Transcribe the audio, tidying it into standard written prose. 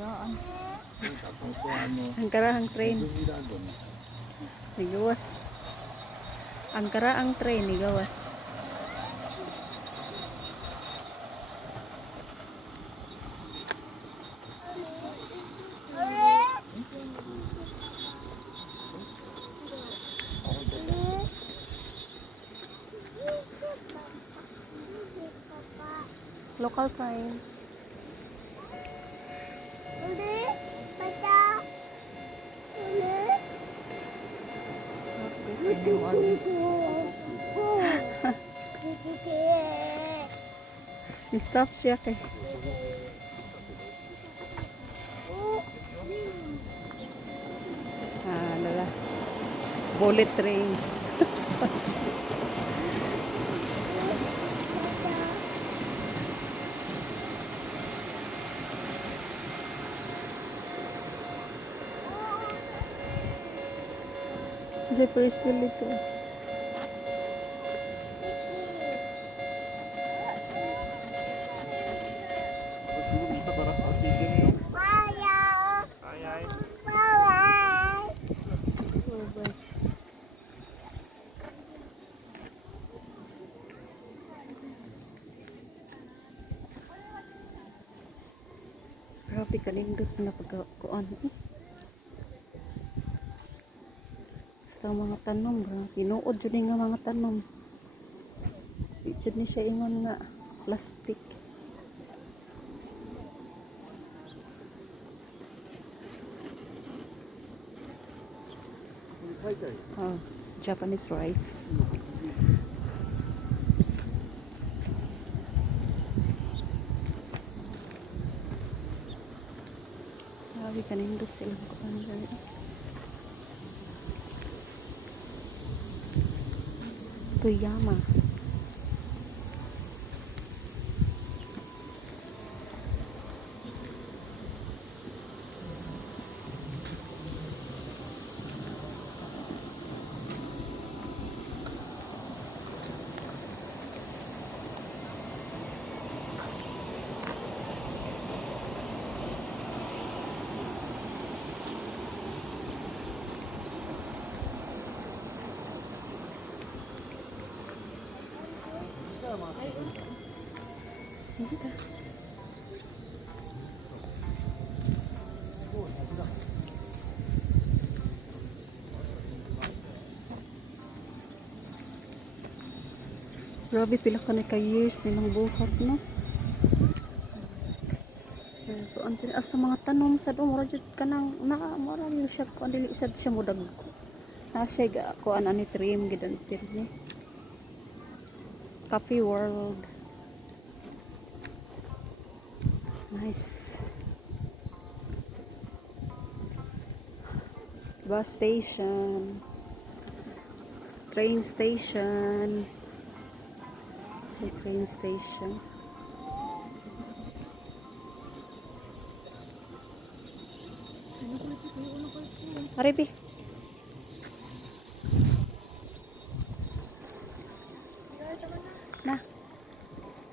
Karaan. Ang karahang train. Nigawas. Ang karaang train nigawas. Local train. Stop this anyone. Stop siya kay. Lala. Bullet train. Kasi personal ito. Grabe kanindot na pagkakuan. Basta mga tanom, tinuod dyan nga mga tanom. Dyan ni siya ingon nga plastic. Oh, Japanese rice. Grabe kanindot sila kuan dyan. Toyama. Grabe pila ka na ka-years nilang buhat, no? Tuan sila sa mga tanom sa doon, mura jud ka nang mura yung siya ko, dili sad siya mo dagko. Na siya ga ko ani trim gidan pirni. Coffee World. Nice. Bus station. Train station. Train station. Aripi.